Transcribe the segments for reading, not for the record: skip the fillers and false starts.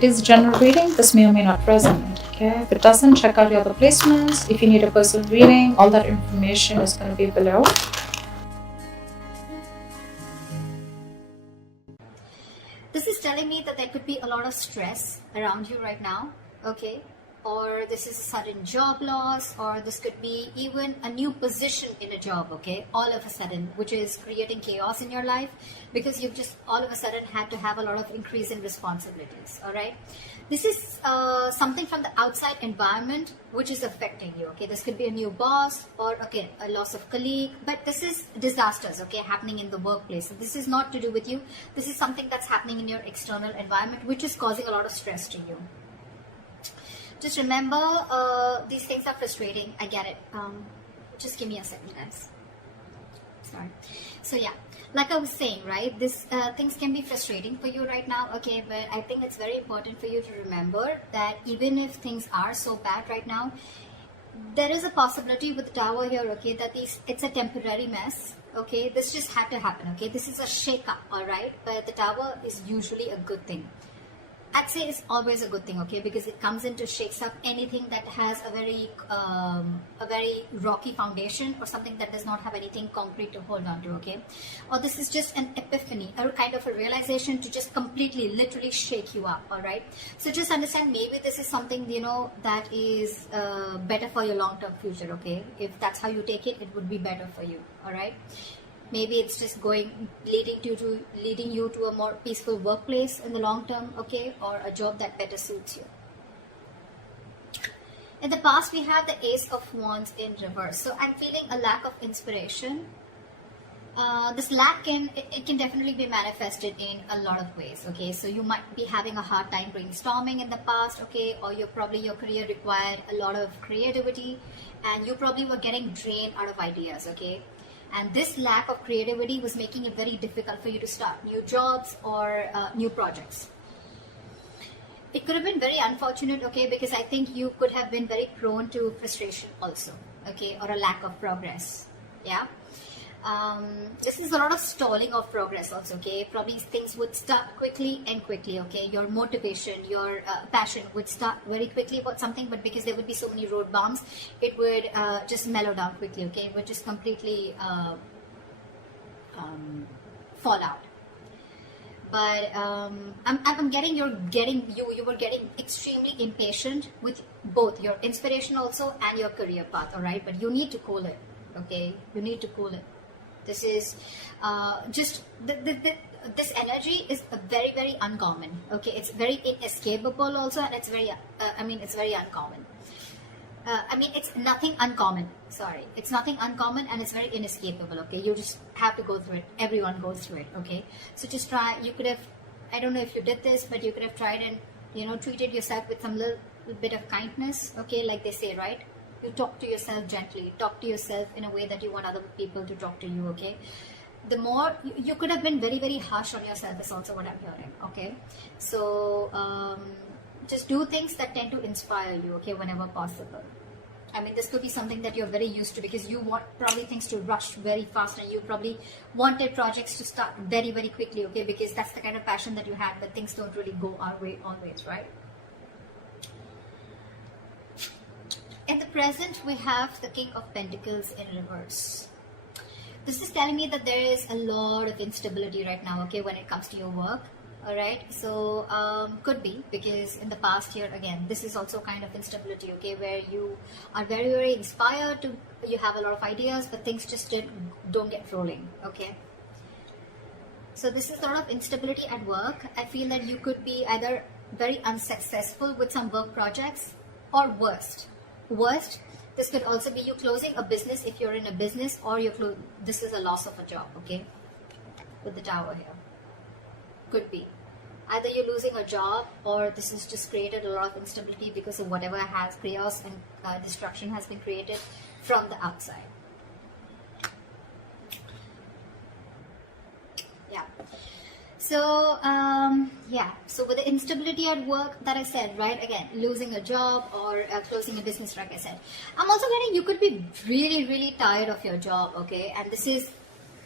it is general reading, this may or may not resonate. Okay, if it doesn't, check out your other placements. If you need a personal reading, all that information is going to be below. This is telling me that there could be a lot of stress around you right now, okay? Or this is a sudden job loss, or this could be even a new position in a job, okay? All of a sudden, which is creating chaos in your life because you've just all of a sudden had to have a lot of increase in responsibilities, all right? This is something from the outside environment which is affecting you, okay? This could be a new boss or, okay, a loss of colleague, but this is disasters, okay, happening in the workplace. So this is not to do with you. This is something that's happening in your external environment which is causing a lot of stress to you. Just remember, these things are frustrating. I get it. Just give me a second, guys. Sorry. So yeah, like I was saying, right, this things can be frustrating for you right now, okay, but I think it's very important for you to remember that even if things are so bad right now, there is a possibility with the tower here, okay, that it's a temporary mess, okay. This just had to happen, okay. This is a shake-up, all right, but the tower is usually a good thing. I'd say it's always a good thing, okay, because it comes in to shakes up anything that has a very rocky foundation or something that does not have anything concrete to hold on to, okay. Or this is just an epiphany, or kind of a realization to just completely, literally shake you up, all right. So just understand, maybe this is something, you know, that is better for your long-term future, okay. If that's how you take it, it would be better for you, all right. Maybe it's just leading you to a more peaceful workplace in the long term, okay, or a job that better suits you. In the past, we have the Ace of Wands in reverse. So I'm feeling a lack of inspiration. This lack can definitely be manifested in a lot of ways, okay. So you might be having a hard time brainstorming in the past, okay, or your career required a lot of creativity, and you probably were getting drained out of ideas, okay. And this lack of creativity was making it very difficult for you to start new jobs or new projects. It could have been very unfortunate, okay, because I think you could have been very prone to frustration also, okay, or a lack of progress, yeah. This is a lot of stalling of progress also, okay. Probably things would start quickly and quickly, okay. Your motivation, your passion would start very quickly about something, but because there would be so many road bumps, it would just mellow down quickly, okay. It would just completely fall out. But I'm getting you were getting extremely impatient with both your inspiration also and your career path, all right. But you need to cool it, okay. You need to cool it. This is just this energy is very, very uncommon, okay. It's very inescapable also, and it's very it's very uncommon. It's nothing uncommon, sorry, it's nothing uncommon, and it's very inescapable, okay. You just have to go through it. Everyone goes through it, okay. So just try. You could have, I don't know if you did this, but you could have tried and, you know, treated yourself with some little bit of kindness, okay, like they say, right. You talk to yourself gently, talk to yourself in a way that you want other people to talk to you, okay. The more you could have been very, very harsh on yourself is also what I'm hearing, okay. So just do things that tend to inspire you, okay, whenever possible. This could be something that you're very used to, because you want probably things to rush very fast, and you probably wanted projects to start very, very quickly, okay, because that's the kind of passion that you had, but things don't really go our way always, right. In the present, we have the King of Pentacles in reverse. This is telling me that there is a lot of instability right now, okay, when it comes to your work, all right. So could be because in the past year, again, this is also kind of instability, okay, where you are very, very inspired to, you have a lot of ideas, but things just don't get rolling, okay. So this is a lot of instability at work. I feel that you could be either very unsuccessful with some work projects, or worst, this could also be you closing a business if you're in a business, or this is a loss of a job, okay, with the tower here. Could be either you're losing a job, or this has just created a lot of instability because of whatever has chaos and destruction has been created from the outside. Yeah. So so with the instability at work that I said, right, again, losing a job or closing a business, like I said, I'm also getting you could be really, really tired of your job, okay, and this is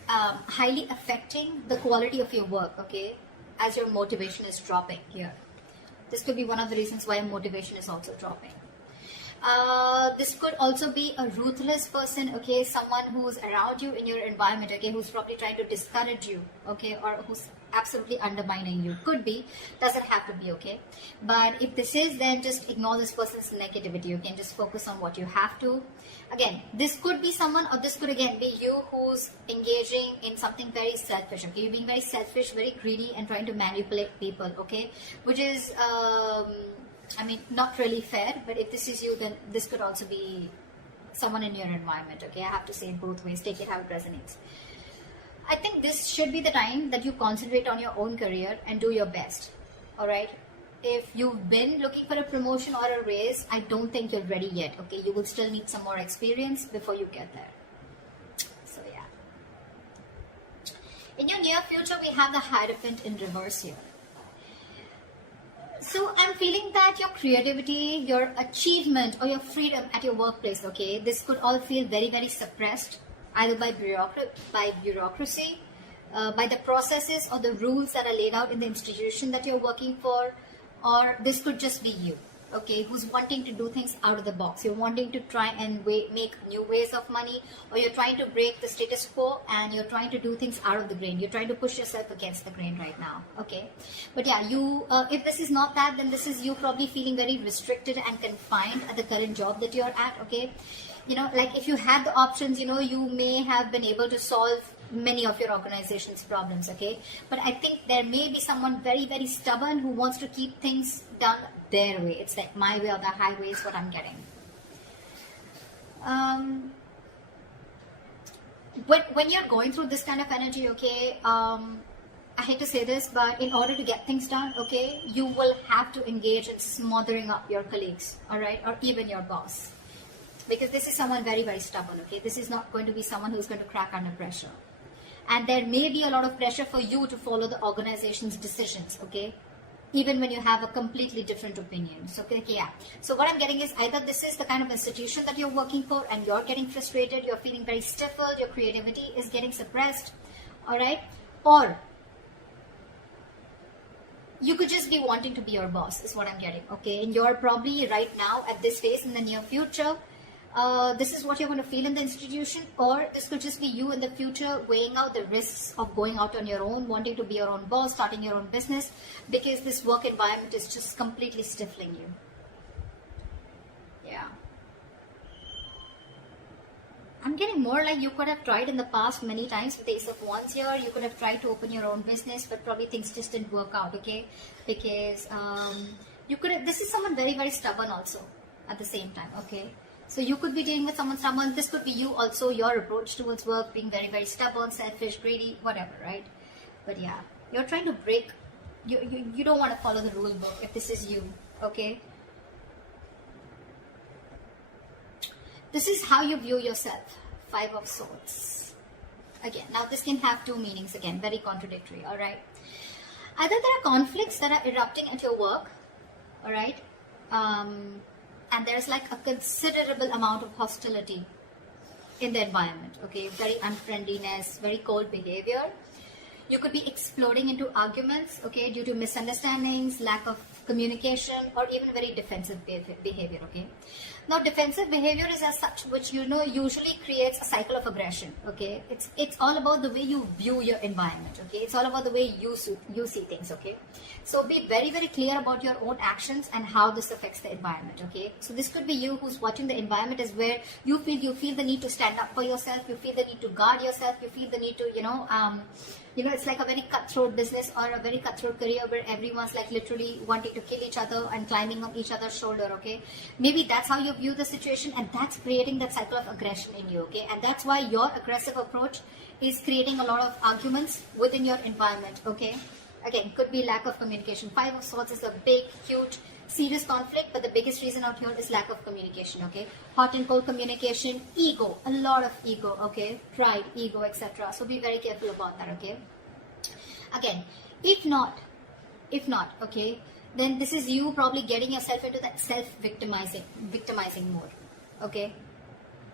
highly affecting the quality of your work, okay, as your motivation is dropping here. This could be one of the reasons why motivation is also dropping. This could also be a ruthless person, okay, someone who's around you in your environment, okay, who's probably trying to discourage you, okay, or who's absolutely undermining you. Could be, doesn't have to be, okay. But if this is, then just ignore this person's negativity, you can just focus on what you have to. Again, this could be someone, or this could again be you who's engaging in something very selfish, okay. You're being very selfish, very greedy, and trying to manipulate people, okay, which is I mean, not really fair. But if this is you, then this could also be someone in your environment, okay. I have to say it both ways, take it how it resonates. I think this should be the time that you concentrate on your own career and do your best, all right. If you've been looking for a promotion or a raise, I don't think you're ready yet, okay. You will still need some more experience before you get there. So yeah, in your near future we have the Hierophant in reverse here. So I'm feeling that your creativity, your achievement, or your freedom at your workplace, okay, this could all feel very, very suppressed, either by bureaucracy, by the processes or the rules that are laid out in the institution that you're working for, or this could just be you, okay, who's wanting to do things out of the box. You're wanting to try and make new ways of money, or you're trying to break the status quo and you're trying to do things out of the grain. You're trying to push yourself against the grain right now, okay. But yeah, you if this is not that, then this is you probably feeling very restricted and confined at the current job that you're at, okay. You know, like if you had the options, you know, you may have been able to solve many of your organization's problems, okay. But I think there may be someone very, very stubborn who wants to keep things done their way. It's like my way or the highway is what I'm getting. When you're going through this kind of energy, okay, I hate to say this, but in order to get things done, okay, you will have to engage in smothering up your colleagues, all right, or even your boss. Because this is someone very, very stubborn, okay. This is not going to be someone who's going to crack under pressure. And there may be a lot of pressure for you to follow the organization's decisions, okay, even when you have a completely different opinion. So, okay, yeah. So what I'm getting is either this is the kind of institution that you're working for and you're getting frustrated, you're feeling very stifled, your creativity is getting suppressed, all right, or you could just be wanting to be your boss is what I'm getting, okay. And you're probably right now at this phase in the near future, this is what you're going to feel in the institution, or this could just be you in the future weighing out the risks of going out on your own, wanting to be your own boss, starting your own business, because this work environment is just completely stifling you. Yeah. I'm getting more like you could have tried in the past many times with the Ace of Wands here. You could have tried to open your own business, but probably things just didn't work out, okay? Because you could have, this is someone very, very stubborn also at the same time, okay? So you could be dealing with someone stubborn. This could be you also, your approach towards work being very, very stubborn, selfish, greedy, whatever, right? But yeah, you're trying to break, you don't want to follow the rule book if this is you, okay? This is how you view yourself. 5 of Swords. Again, now this can have two meanings again, very contradictory, all right? Either there are conflicts that are erupting at your work, all right? And there's like a considerable amount of hostility in the environment, okay? Very unfriendliness, very cold behavior. You could be exploding into arguments, okay, due to misunderstandings, lack of communication, or even very defensive behavior, okay? Now, defensive behavior is as such, which, you know, usually creates a cycle of aggression, okay? It's all about the way you view your environment, okay? It's all about the way you see things, okay? So be very, very clear about your own actions and how this affects the environment, okay? So this could be you who's watching the environment is where you feel the need to stand up for yourself, you feel the need to guard yourself, you feel the need to, it's like a very cutthroat business or a very cutthroat career where everyone's like literally wanting to kill each other and climbing on each other's shoulder, okay? Maybe that's how you view the situation, and that's creating that cycle of aggression in you, okay? And that's why your aggressive approach is creating a lot of arguments within your environment, okay? Again, could be lack of communication. 5 of Swords is a big, huge, serious conflict, but the biggest reason out here is lack of communication, okay? Hot and cold communication, ego, a lot of ego, okay? Pride, ego, etc. So be very careful about that, okay? Again, if not, okay, then this is you probably getting yourself into that victimizing mode, okay?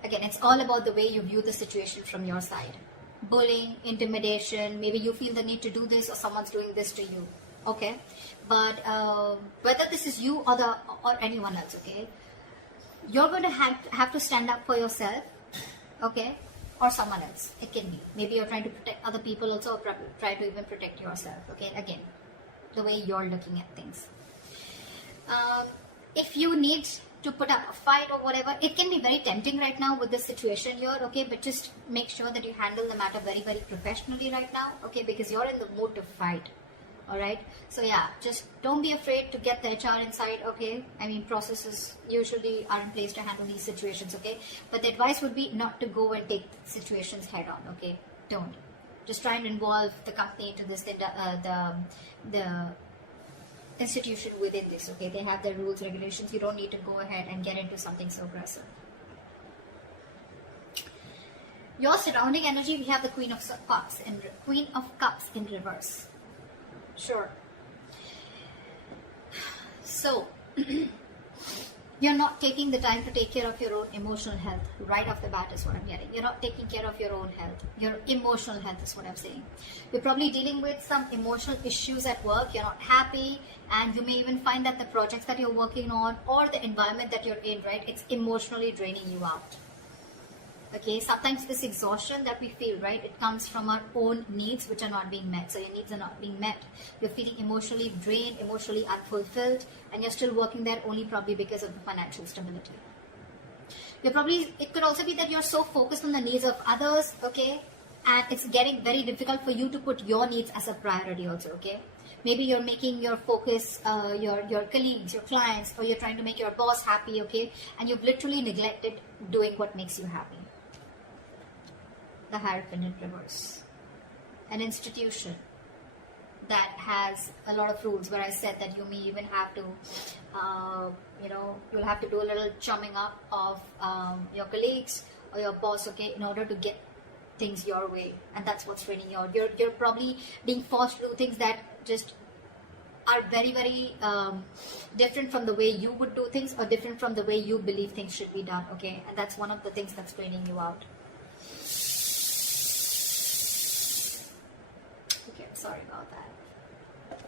Again, it's all about the way you view the situation from your side. Bullying, intimidation, maybe you feel the need to do this or someone's doing this to you, okay? But whether this is you or anyone else, okay, you're going to have to stand up for yourself, okay, or someone else. It can be maybe you're trying to protect other people also, or try to even protect yourself, okay? Again, the way you're looking at things. If you need to put up a fight or whatever, it can be very tempting right now with this situation here, okay? But just make sure that you handle the matter very, very professionally right now, okay? Because you're in the mood to fight, all right? So yeah, just don't be afraid to get the HR inside, okay? I mean, processes usually are in place to handle these situations, okay? But the advice would be not to go and take situations head on, okay? Don't. Just try and involve the company into this, the institution within this, okay? They have their rules, regulations. You don't need to go ahead and get into something so aggressive. Your surrounding energy, we have the Queen of Cups in reverse. Sure. So you're not taking the time to take care of your own emotional health right off the bat is what I'm getting. You're not taking care of your own health. Your emotional health is what I'm saying. You're probably dealing with some emotional issues at work. You're not happy, and you may even find that the projects that you're working on or the environment that you're in, right, it's emotionally draining you out. Okay, sometimes this exhaustion that we feel, right, it comes from our own needs which are not being met. So your needs are not being met. You're feeling emotionally drained, emotionally unfulfilled, and you're still working there only probably because of the financial stability. It could also be that you're so focused on the needs of others, okay, and it's getting very difficult for you to put your needs as a priority also, okay. Maybe you're making your focus your colleagues, your clients, or you're trying to make your boss happy, okay, and you've literally neglected doing what makes you happy. The Hierophant in reverse. An institution that has a lot of rules, where I said that you may even have to, you'll have to do a little chumming up of your colleagues or your boss, okay, in order to get things your way. And that's what's draining you out. You're probably being forced to do things that just are very, very different from the way you would do things, or different from the way you believe things should be done, okay? And that's one of the things that's draining you out. Sorry about that.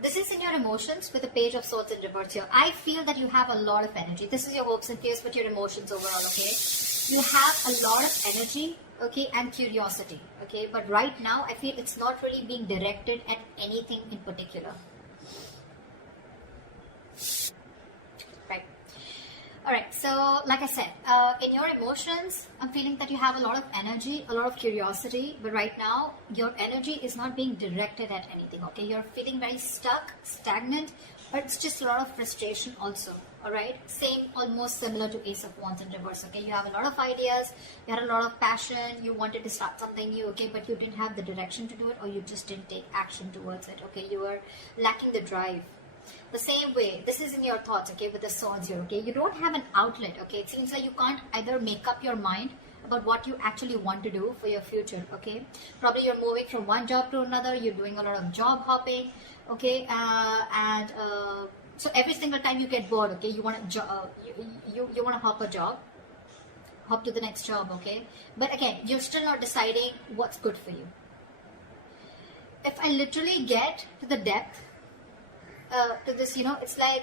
This is in your emotions with the Page of Swords in reverse here. I feel that you have a lot of energy. This is your hopes and fears, but your emotions overall, okay? You have a lot of energy, okay, and curiosity, okay? But right now, I feel it's not really being directed at anything in particular. Right. Alright, so like I said, in your emotions, I'm feeling that you have a lot of energy, a lot of curiosity, but right now, your energy is not being directed at anything, okay? You're feeling very stuck, stagnant, but it's just a lot of frustration also, alright? Same, almost similar to Ace of Wands in reverse, okay? You have a lot of ideas, you had a lot of passion, you wanted to start something new, okay? But you didn't have the direction to do it, or you just didn't take action towards it, okay? You were lacking the drive. The same way, this is in your thoughts, okay, with the swords here, okay? You don't have an outlet, okay? It seems like you can't either make up your mind about what you actually want to do for your future, okay? Probably you're moving from one job to another, you're doing a lot of job hopping, okay? So every single time you get bored, okay, you want to you want to hop a job, hop to the next job, okay? But again, you're still not deciding what's good for you. If I literally get to the depth to this, it's like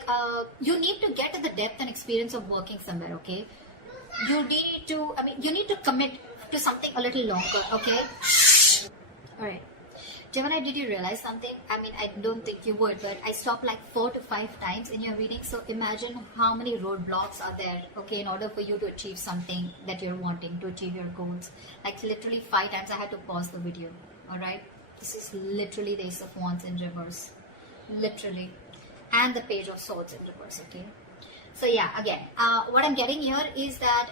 you need to get to the depth and experience of working somewhere, okay? You need to commit to something a little longer, okay? Alright. Gemini, did you realize something? I mean, I don't think you would, but I stopped like 4 to 5 times in your reading. So imagine how many roadblocks are there, okay, in order for you to achieve something that you're wanting, to achieve your goals. Like literally 5 times I had to pause the video, alright? This is literally the Ace of Wands in reverse. Literally. And the Page of Swords in reverse, okay? So yeah, again, what I'm getting here is that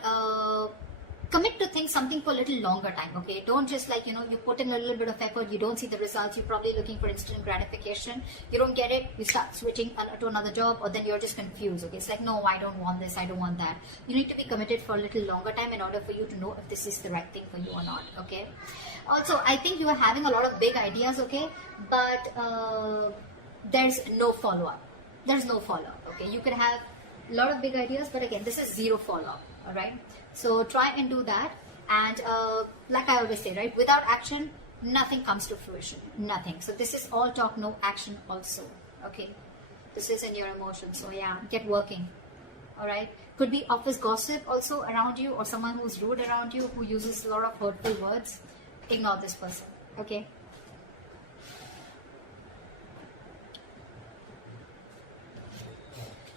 commit to things something for a little longer time, okay? Don't just like, you put in a little bit of effort, you don't see the results, you're probably looking for instant gratification, you don't get it, you start switching to another job, or then you're just confused, okay? It's like, no, I don't want this, I don't want that. You need to be committed for a little longer time in order for you to know if this is the right thing for you or not, okay? Also, I think you are having a lot of big ideas, okay? But there's no follow-up. There's no follow-up, okay? You can have a lot of big ideas, but again, this is zero follow-up, all right? So try and do that. And like I always say, right, without action, nothing comes to fruition, nothing. So this is all talk, no action also, okay? This is in your emotions, so yeah, get working, all right? Could be office gossip also around you, or someone who's rude around you, who uses a lot of hurtful words. Ignore this person, okay?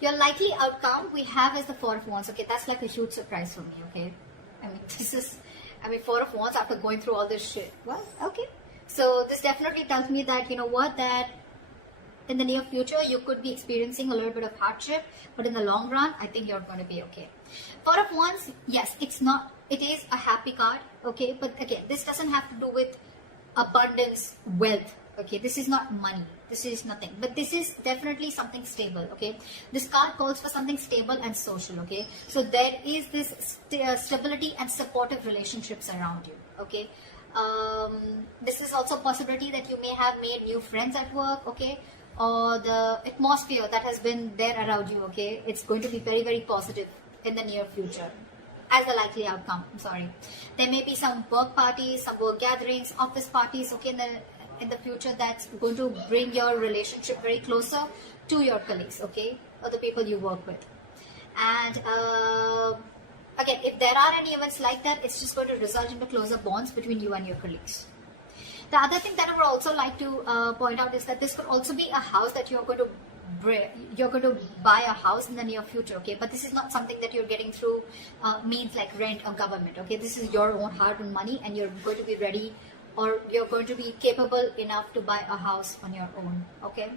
Your likely outcome we have is the Four of Wands. Okay, that's like a huge surprise for me. Okay, I mean, Four of Wands after going through all this shit. Well, okay. So this definitely tells me that, you know what, that in the near future you could be experiencing a little bit of hardship, but in the long run, I think you're going to be okay. Four of Wands, yes, it is a happy card. Okay, but again, this doesn't have to do with abundance, wealth. Okay, this is not money, this is nothing, but this is definitely something stable. Okay, this card calls for something stable and social. Okay, so there is this stability and supportive relationships around you. Okay, this is also a possibility that you may have made new friends at work. Okay, or the atmosphere that has been there around you. Okay, it's going to be very, very positive in the near future as a likely outcome. I'm sorry, there may be some work parties, some work gatherings, office parties. Okay, in the future, that's going to bring your relationship very closer to your colleagues, okay, or the people you work with. And again, if there are any events like that, it's just going to result into closer bonds between you and your colleagues. The other thing that I would also like to point out is that this could also be a house that you're going to buy a house in the near future. Okay, but this is not something that you're getting through means like rent or government. Okay, this is your own hard-earned money, and you're going to be ready, or you're going to be capable enough to buy a house on your own. Okay,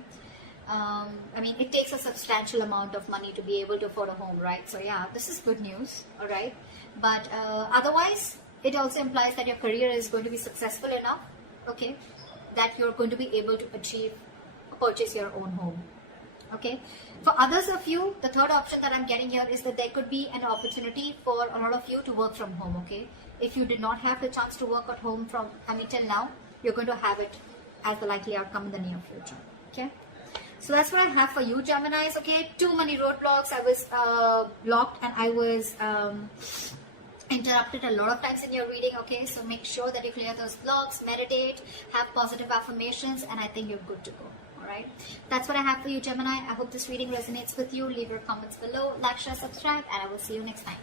I mean, it takes a substantial amount of money to be able to afford a home, right? So yeah, this is good news. All right, but otherwise it also implies that your career is going to be successful enough, okay, that you're going to be able to purchase your own home. Okay, for others of you, the third option that I'm getting here is that there could be an opportunity for a lot of you to work from home. Okay, if you did not have the chance to work at home till now, you're going to have it as the likely outcome in the near future. Okay, so that's what I have for you, Geminis. Okay, too many roadblocks. I was blocked, and I was interrupted a lot of times in your reading. Okay, so make sure that you clear those blocks, meditate, have positive affirmations, and I think you're good to go. Alright, that's what I have for you, Gemini. I hope this reading resonates with you. Leave your comments below, like, share, subscribe, and I will see you next time.